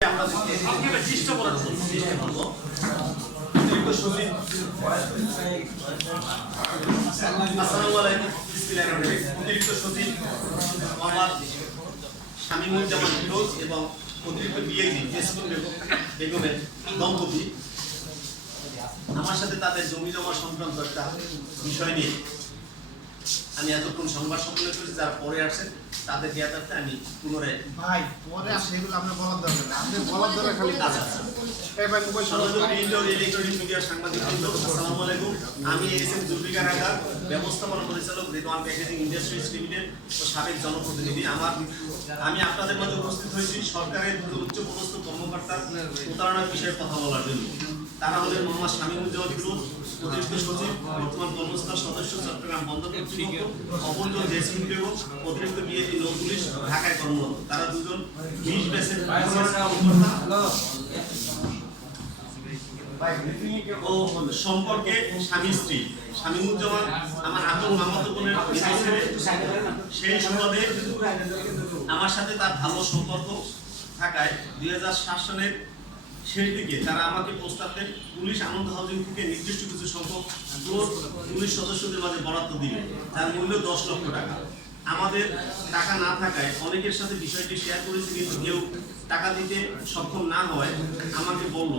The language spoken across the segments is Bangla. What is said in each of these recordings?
অতিরিক্ত সচিব মোহাম্মদ শামীমুজ্জামান ফিরোজ এবং অতিরিক্ত ডিআইজি বেগমের দম্পতি আমার সাথে তাদের জমি জমা সংক্রান্ত একটা বিষয় নিয়ে আমি এতক্ষণ সংবাদ সম্মেলন করেছি, যারা পরে আসছেন তাদের জ্ঞাতার্থে আমি পুনরায় ভাই পরে আসলে এগুলো আমরা বলার দরকার না, আপনি বলার দরকার খালি ইলেকট্রনিক মিডিয়ার সাংবাদিকবৃন্দ, আসসালামু আলাইকুম। আমি এসএম জুলফিকার আগার, ব্যবস্থাপনা পরিচালক রিদওয়ান প্যাকেজিং ইন্ডাস্ট্রিজ লিমিটেড ও সাবেক জনপ্রতিনিধি। আমি আপনাদের মাঝে উপস্থিত হয়েছি সরকারের উচ্চপদস্থ কর্মকর্তার প্রতারণার বিষয়ে কথা বলার জন্য। তারা হলেন মোহাম্মদ শামীমুজ্জামান ফিরোজ, অতিরিক্ত সচিব, বর্তমান কর্মস্থল সদস্য, চট্টগ্রাম বন্দর কর্তৃপক্ষ, অপরজন জেসমিন বেগম, অতিরিক্ত ডিআইজি নৌ পুলিশ, ঢাকায় কর্মরত। তারা দুজন 20 ব্যাচের ও সম্পর্কে স্বামী স্ত্রী। শামীমুজ্জামান আমার আপন মামাতো বোনের ছেলে, সেই সুবাদে আমার সাথে তার ভালো সম্পর্ক থাকায় 2007 সালের শেষ দিকে তারা আমাকে প্রস্তাব দেন পুলিশ আনন্দ হাউজিং থেকে নির্দিষ্ট কিছু সংখ্যক পুলিশ সদস্যদের মাঝে বরাদ্দ দিবে, যার মূল্য 10 লক্ষ টাকা। আমাদের টাকা না থাকায় অনেকের সাথে বিষয়টি শেয়ার করেছি, কিন্তু কেউ টাকা দিতে সক্ষম না হওয়ায় আমাকে বলল।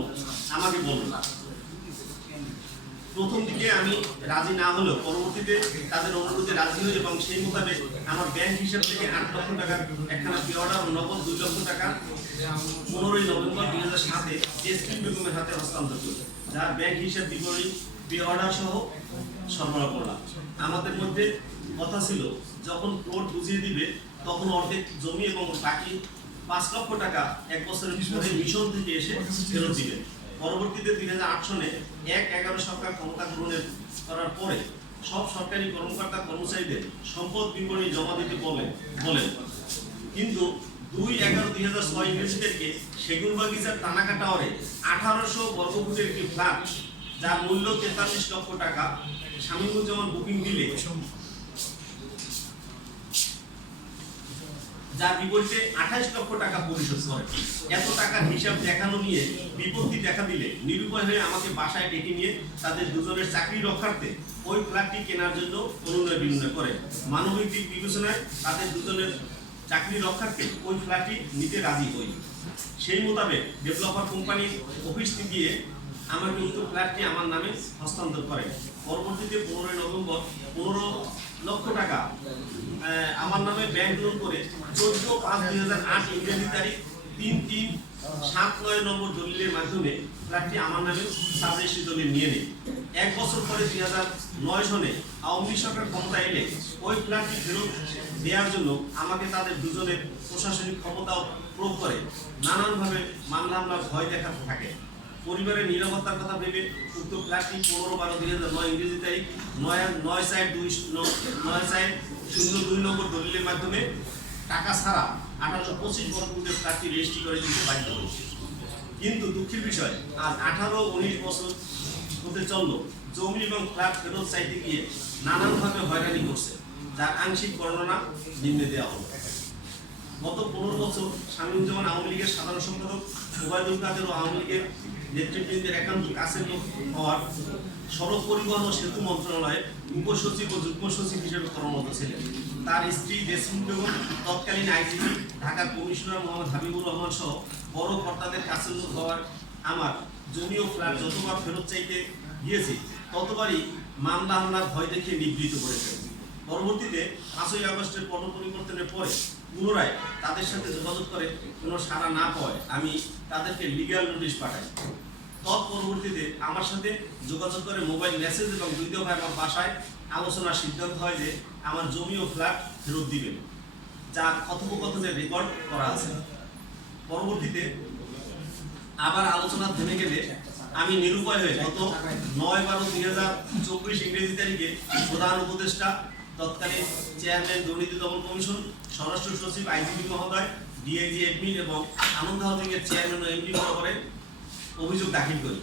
প্রথম দিকে আমি রাজি না হলেও পরবর্তীতে তাদের অনুরোধে রাজি হই এবং সেই মোতাবেক আমার ব্যাংক হিসাব থেকে 8 লক্ষ টাকার একখানা পে অর্ডার ও নগদ 2 লক্ষ টাকা 15 নভেম্বর 2007-এ জেসমিন বেগমের হাতে হস্তান্তর করি, যার ব্যাংক হিসাব বিবরণী পে অর্ডার সহ সরবরাহ করলাম। আমাদের মধ্যে কথা ছিল যখন কোর্ট বুঝিয়ে দিবে তখন অর্ধেক জমি এবং বাকি 5 লক্ষ টাকা 1 বছরের ভিতরে মিশন থেকে এসে ফেরত দিবেন। পরবর্তীতে 2008 সনে 1/11 সরকার ক্ষমতা গ্রহণের করার পরে সব সরকারি কর্মকর্তা কর্মচারীদের সম্পদ বিবরণী জমা দিতে বলেন, কিন্তু 2/11/2006 ইংরেজি তারিখে সেগুনবাগিচার তানাকা টাওয়ারে 1800 বর্গফুটের একটি ফ্ল্যাট, যার মূল্য 43 লক্ষ টাকা শামীমুজ্জামান বুকিং দিলে যার বিপরীতে 28 লক্ষ টাকা পরিশোধ করে। এত টাকার হিসাব দেখানো নিয়ে বিপত্তি দেখা দিলে নিরুপায় হয়ে আমাকে বাসায় ডেকে নিয়ে তাদের দুজনের চাকরি রক্ষার্থে ওই ফ্ল্যাটটি কেনার জন্য অনুনয় বিনয় করে। মানবিক দিক বিবেচনায় তাদের দুজনের চাকরি রক্ষার্থে ওই ফ্ল্যাটটি নিতে রাজি হই। সেই মোতাবেক ডেভেলপার কোম্পানির অফিস দিয়ে আমাকে উক্ত ফ্ল্যাটটি আমার নামে হস্তান্তর করে। পরবর্তীতে 15 নভেম্বর 15 লক্ষ টাকা আমার নামে ব্যাংক লোন করে 14/5/2008 ইংরেজি তারিখ 3/3/7/9 নম্বর দলিলের মাধ্যমে ফ্ল্যাটটি আমার নামে সাবরেজিস্ট্রি দলিল নিয়ে নেয়। 1 বছর পরে 2009 সনে আওয়ামী লীগ সরকার ক্ষমতা এলে ওই ফ্ল্যাটটি ফেরত দেওয়ার জন্য আমাকে তাদের দুজনের প্রশাসনিক ক্ষমতা প্রয়োগ করে নানানভাবে মামলা হামলার ভয় দেখাতে থাকে। পরিবারের নিরাপত্তার কথা ভেবে উক্ত ফ্ল্যাটটি 15/12/2009 ইংরেজি তারিখ 9/4/02 নম্বর দলিলের মাধ্যমে টাকা ছাড়া 1825 বর্গফুটের ফ্ল্যাটটি রেজিস্ট্রি করে দিতে বাধ্য হয়েছে। কিন্তু দুঃখের বিষয় আজ 18-19 বছর হতে চলল, জমি এবং ফ্ল্যাট ফেরত চাইতে গিয়ে নানানভাবে হয়রানি করছে, যার আংশিক বর্ণনা নিম্নে দেওয়া হলো। গত 15 বছর শামীমুজ্জামান আওয়ামী লীগের সাধারণ সম্পাদক, ওবায়দুল কাদের ও আওয়ামী লীগের নেতৃবৃন্দের একান্ত কাছের লোক হওয়ার সড়ক পরিবহন ও সেতু মন্ত্রণালয়ের উপসচিব ও যুগ্ম সচিব হিসেবে কর্মরত ছিলেন। তার স্ত্রী জেসমিন বেগম তৎকালীন আইজিপি, ঢাকার কমিশনার মোহাম্মদ হাবিবুর রহমান সহ বড় কর্তাদের কাছের লোক হওয়ার আমার জমি ও ফ্ল্যাট যতবার ফেরত চাইতে গিয়েছি ততবারই মামলা হামলার ভয় দেখিয়ে নিবৃত্ত করেছেন। পরবর্তীতে 5ই আগস্টের পট পরিবর্তনের পরে পুনরায় তাদের সাথে যোগাযোগ করে কোনো সাড়া না পাওয়ায় আমি তাদেরকে লিগ্যাল নোটিশ পাঠাই। তৎপরবর্তীতে আমার সাথে যোগাযোগ করে মোবাইল মেসেজ এবং ভিডিও ভাই আমার বাসায় আলোচনার সিদ্ধান্ত হয় যে আমার জমি ও ফ্ল্যাট ফেরত দিবেন, যার কথোপকথনের রেকর্ড করা আছে। পরবর্তীতে আবার আলোচনা থেমে গেলে আমি নিরুপায় হয়ে গত 9/12/2024 ইংরেজি তারিখে প্রধান উপদেষ্টা, তৎকালীন চেয়ারম্যান দুর্নীতি দমন কমিশন, স্বরাষ্ট্র সচিব আইজিপি মহোদয়, ডিআইজি এডমিন এবং আনন্দ হাউজিং এর চেয়ারম্যান ও এমডি মহোদয়ের অভিযোগ দাখিল করি।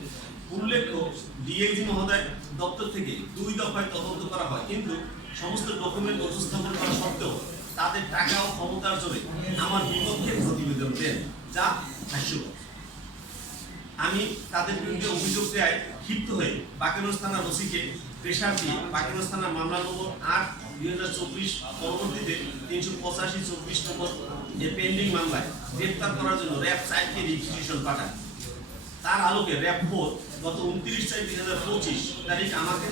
উল্লেখ্য, ডিআইজি মহোদয় দপ্তর থেকে 2 দফায় তদন্ত করা হয়, কিন্তু সমস্ত ডকুমেন্ট উপস্থাপন করা সত্ত্বেও তাদের টাকা ও ক্ষমতার জোরে আমার বিপক্ষে প্রতিবেদন দেন, যা হাস্যকর। আমি তাদের বিরুদ্ধে অভিযোগ দেয় ক্ষিপ্ত হয়ে বাকেরগঞ্জ থানার ওসিকে প্রেসার দিয়ে বাকেরগঞ্জ থানার মামলা নম্বর ৮/২০২৪ পরবর্তীতে ৩৮৫/২৪ নম্বর পেন্ডিং মামলায় গ্রেপ্তার করার জন্য র্যাব ৪কে রিকুইজিশন পাঠায়। তার আলোকে র্যাব 4 গত ২৯/৪/২০২৫ তারিখ আমাকে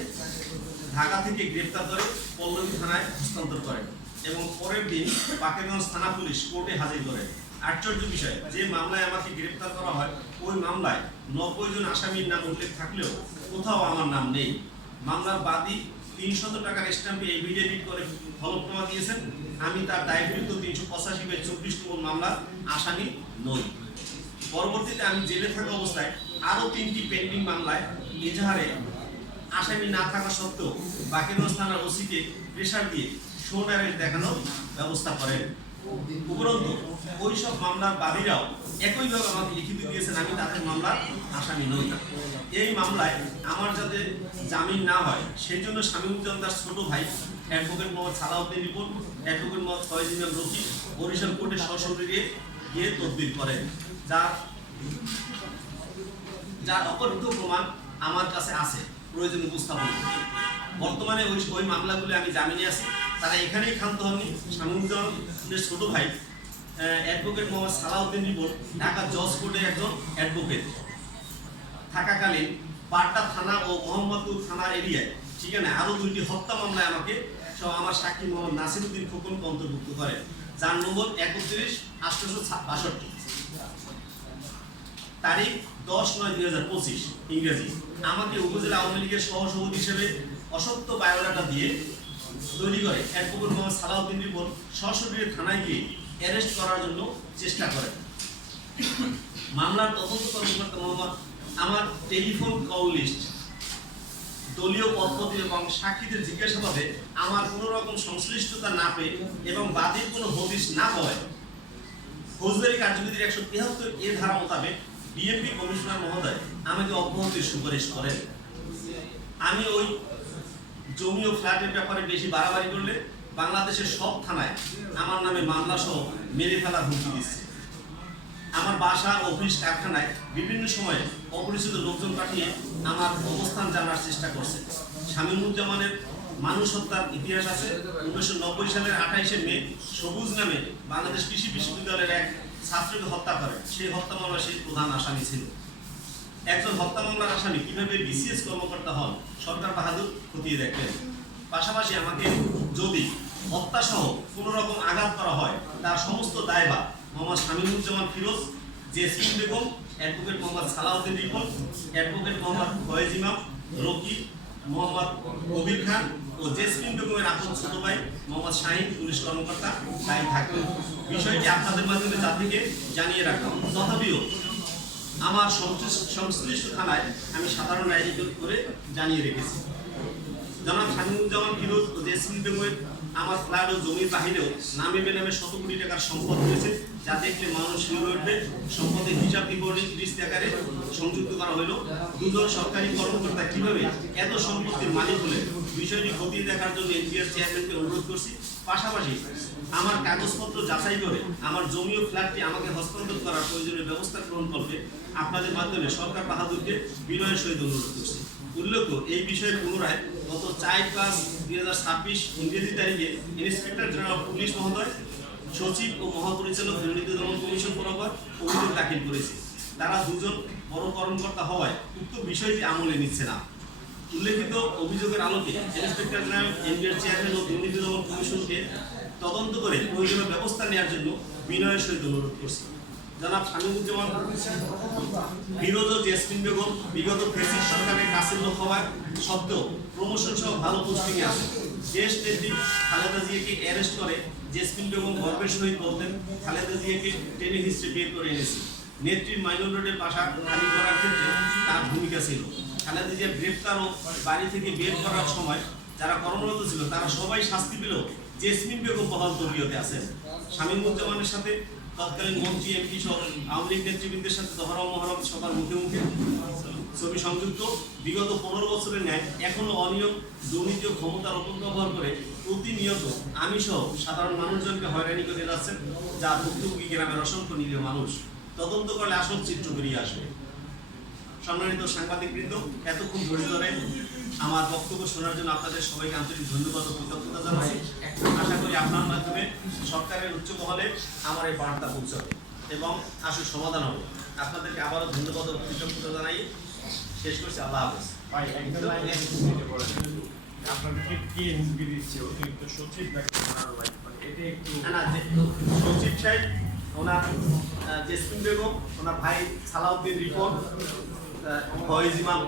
ঢাকা থেকে গ্রেপ্তার করে পল্লবী থানায় হস্তান্তর করে এবং পরের দিন বাকেরগঞ্জ থানা পুলিশ কোর্টে হাজির করে। আশ্চর্য বিষয়, যে মামলায় আমাকে গ্রেপ্তার করা হয় ওই মামলায় ৯০ জন আসামির নাম উল্লেখ থাকলেও কোথাও আমার নাম নেই। মামলার বাদী ৩০০ টাকার স্ট্যাম্পে এফিডেভিট করে হলফনামা দিয়েছেন আমি তার দায়বিরুদ্ধ ৩৮৫/২৪ নম্বর মামলার আসামি নই। পরবর্তীতে আমি জেলে থাকা অবস্থায় আরও ৩টি পেন্ডিং মামলায় এজাহারে আসামি না থাকা সত্ত্বেও বাকেরগঞ্জ থানার ওসিকে প্রেসার দিয়ে সোনারের দেখানোর ব্যবস্থা করেন। উপরন্তু ওই সব মামলার বাদীরাও একইভাবে আমাকে লিখিত দিয়েছেন আমি তাদের মামলার আসামি নই। এই মামলায় আমার যাতে জামিন না হয় সেই জন্য শামীমুজ্জামান তার ছোট ভাই advocate Mohammad Salauddin Ripon, advocate Mohammad Foyez Imam Rocky Barishal কোর্টে সশরীরে গিয়ে তদবির করেন, যার অপরূপ প্রমাণ আমার কাছে আছে প্রয়োজন উপস্থাপন। বর্তমানে ওই মামলাগুলি আমি জামিনে আছি। তারা এখানেই ক্ষান্ত হননি। শামীমুজ্জামানের ছোট ভাই অ্যাডভোকেট মোহাম্মদ সালাউদ্দিন রিপন ঢাকা জজ কোর্টে একজন অ্যাডভোকেট থাকাকালীন পাট্টা থানা ও মোহাম্মদপুর থানা এরিয়ায় সেখানে আরও 2টি হত্যা মামলায় আমাকে সহ আমার সাক্ষী মোহাম্মদ নাসিরউদ্দিন খোকনকে অন্তর্ভুক্ত করে, যার নম্বর ৩১/৮৬/৬২ তারিখ ১০/৯/২০২৫ ইংরেজি। আমাকে উপজেলা আওয়ামী লীগের সহসভাপতি হিসেবে অসত্য বায়োডাটা দিয়ে তৈরি করে অ্যাডভোকেট মোহাম্মদ সালাউদ্দিন রিপন সশরীরে থানায় গিয়ে অ্যারেস্ট করার জন্য চেষ্টা করেন। মামলার তদন্ত কর্মকর্তা মোহাম্মদ আমার টেলিফোন কল লিস্ট, দলীয় পদ্ধতি এবং সাক্ষীদের জিজ্ঞাসাবাদে আমার কোনো রকম সংশ্লিষ্টতা না পেয়ে এবং বাদীর কোনো হদিশ না পাওয়ায় ফৌজদারি কার্যবিধির ১৭৩ ধারা মোতাবেক বিএনপি কমিশনার মহোদয় আমাকে অব্যাহতির সুপারিশ করেন। আমি ওই জমি ও ফ্ল্যাটের ব্যাপারে বেশি বাড়াবাড়ি করলে বাংলাদেশের সব থানায় আমার নামে মামলা সহ মেরে ফেলার হুমকি দিচ্ছে। আমার বাসা, অফিস, কারখানায় বিভিন্ন সময়ে অপরিচিত লোকজন পাঠিয়ে আমার অবস্থান জানার চেষ্টা করছে। শামীমুজ্জামানের মানুষ হত্যার ইতিহাস আছে। 1990 সালের 28শে মে সবুজ নামে বাংলাদেশ কৃষি বিশ্ববিদ্যালয়ের এক ছাত্রকে হত্যা করে। সেই হত্যা মামলা সেই প্রধান আসামি ছিল। একজন হত্যা মামলার আসামি কিভাবে বিসিএস কর্মকর্তা হন সরকার বাহাদুর খতিয়ে দেখলেন। পাশাপাশি আমাকে যদি হত্যা সহ কোনো রকম আঘাত করা হয় তার সমস্ত দায়ভার মোহাম্মদ শামীমুজ্জামান ফিরোজ, জেসমিন বেগম, অ্যাডভোকেট মোহাম্মদ সালাউদ্দিন রিপন, অ্যাডভোকেট মোহাম্মদ ফয়েজ ইমাম রকি, মোহাম্মদ কবির খান ও জেসমিন বেগমের আপন ছোট ভাই মোহাম্মদ শাহিন পুলিশ কর্মকর্তা দায়ী থাকবেন। বিষয়টি আপনাদের মাধ্যমে জাতিকে জানিয়ে রাখলাম। তথাপিও আমার সংশ্লিষ্ট থানায় আমি সাধারণ ডায়েরি করে জানিয়ে রেখেছি। জনাব শামীমুজ্জামান ফিরোজ ও জেসমিন বেগমের আমার ফ্ল্যাট ও জমির বাহিরেও নামে বেনামে 100 কোটি টাকার সম্পদ রয়েছে, যা দেখলে মানুষ শিউরে উঠবে। সম্পদের হিসাব বিবরণী 30 আকারে সংযুক্ত করা হলো। দুজন সরকারি কর্মকর্তা কিভাবে এত সম্পত্তির মালিক হলেন বিষয়টি খতিয়ে দেখার জন্য এনবিআর চেয়ারম্যানকে অনুরোধ করছি। পাশাপাশি আমার কাগজপত্র যাচাই করে আমার জমি ও ফ্ল্যাটটি আমাকে হস্তান্তর করার প্রয়োজনীয় ব্যবস্থা গ্রহণ করবে আপনাদের মাধ্যমে সরকার বাহাদুরকে বিনয়ের সহিত অনুরোধ করছি। উল্লেখ্য, এই বিষয়ে পুনরায় গত 4/5/2026 ইংরেজি তারিখে ইন্সপেক্টর জেনারেল পুলিশ মহোদয়, সচিব ও মহাপরিচালক দুর্নীতি দমন কমিশন বরাবর অভিযোগ দাখিল করেছে। তারা দুজন বড় কর্মকর্তা হওয়ায় উক্ত বিষয়টি আমলে নিচ্ছে না। উল্লেখিত অভিযোগের আলোকে ইন্সপেক্টর জেনারেল এনবিআর চেয়ারম্যান ও দুর্নীতি দমন কমিশনকে তদন্ত করে প্রয়োজনীয় ব্যবস্থা নেওয়ার জন্য বিনয়ের সহিত অনুরোধ করছি। জনাব শামীমুজ্জামান ফিরোজ ও জেসমিন বেগম বিগত ফেসিস সরকারের কাছের লোক হওয়ার সত্ত্বেও প্রমোশন সহ ভালো পোস্টিংয়ে আছে। দেশ নেত্রী খালেদা জিয়াকে অ্যারেস্ট করে জেসমিন বেগম গর্বের সহিত বলতেন, খালেদা জিয়াকে টেনে হিস্ট্রি বের করে এনেছি। নেত্রীর মাইনর রোডের বাসা খালি করার ক্ষেত্রে তার ভূমিকা ছিল। খালেদা জিয়া গ্রেপ্তার ও বাড়ি থেকে বের করার সময় যারা কর্মরত ছিল তারা সবাই শাস্তি পেলেও জেসমিন বেগম বহাল তবিয়তে আছেন। শামীমুজ্জামানের সাথে তৎকালীন মন্ত্রী এমপি সহ আওয়ামী লীগ নেতৃবৃন্দের সাথে দহরম মহরম সবার মুখে মুখে ছবি সংযুক্ত। বিগত 15 বছরের ন্যায় এখনো অনিয়ম, দুর্নীতি ও ক্ষমতার অপব্যবহার করে প্রতিনিয়ত আমি সহ সাধারণ মানুষজনকে হয়রানি করে যাচ্ছেন, যা ভুক্তভোগী গ্রামের অসংখ্য নিরীহ মানুষ। তদন্ত করলে আসল চিত্র বেরিয়ে আসবে। সম্মানিত সাংবাদিকবৃন্দ, এতক্ষণ ধৈর্য ধরে আমার বক্তব্য শোনার জন্য আপনাদের সবাইকে আন্তরিক ধন্যবাদ ও কৃতজ্ঞতা জানাই। আশা করি আপনার মাধ্যমে সরকারের উচ্চ মহলে আমার এই বার্তা পৌঁছাবে এবং আসল সমাধান হবে। আপনাদেরকে আবারও ধন্যবাদ ও কৃতজ্ঞতা জানাই শেষ করছি। আল্লাহ হাফেজ। ভাই একটা লাইনে বুঝতে পারেন আপনাদেরকে কে হুমকি দিচ্ছে অতিরিক্ত সচিব নাকি ওনার ওয়াইফ মানে এটা একটু না সচিব সাহেব, ওনার জেসমিন বেগম, ওনার ভাই সালাউদ্দিন রিপন, ফয়েজ ইমাম,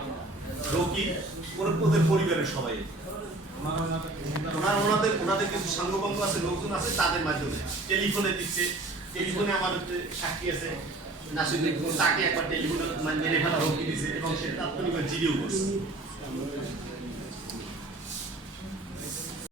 রকি, ওদের পরিবারের সবাই ওনাদের কিছু সাঙ্গপাঙ্গ আছে, লোকজন আছে, তাদের মাধ্যমে টেলিফোনে দিচ্ছে। টেলিফোনে আমাদের সাক্ষী আছে নাসিরুদ্দিন, তাকে একবার টেলিফোনে মেরে ফেলা হুমকি দিচ্ছে এবং সে তাৎক্ষণিক জিডিও করছে।